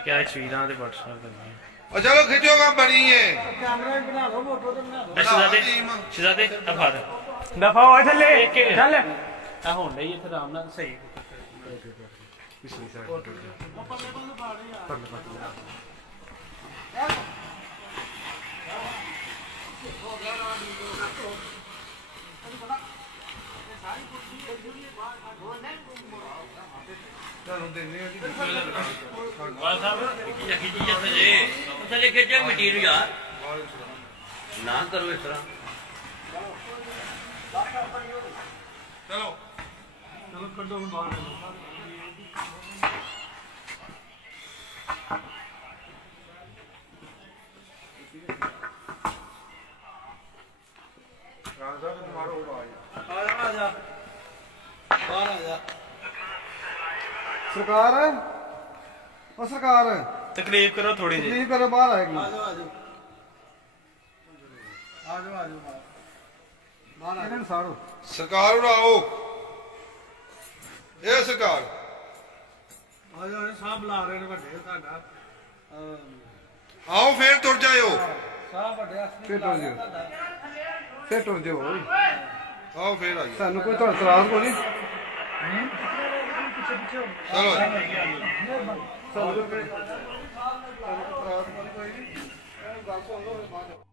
मैं क्या तस्वीर ते व्हाट्सएप करनी और चलो खिंचो काम बनी है कैमरा भी बना लो फोटो तो बना दो शहजादे अफार दफा हो चले चल आ होने ही फिर आराम नाल सही पिछली साइड मटीरियल यार ना करो इस तरह चलो चलो कड्डो हम बाहर सरकार ओ सरकार तकलीफ करो थोड़ी जी तकलीफ करो बाहर आएगी इन्हें साड़ो सरकार उड़ाओ ये सरकार साहब ला रहे ने ਵੱਡੇ ਤੁਹਾਡਾ आओ फिर तुर जाओ ਸਾਹ ਵੱਡੇ फिर टुर जाओ फिर टुर जाओ आओ फिर आइए सानू कोई थोड़ा तराज को नहीं चलो सानू कोई तराज कोई नहीं गल सुन लो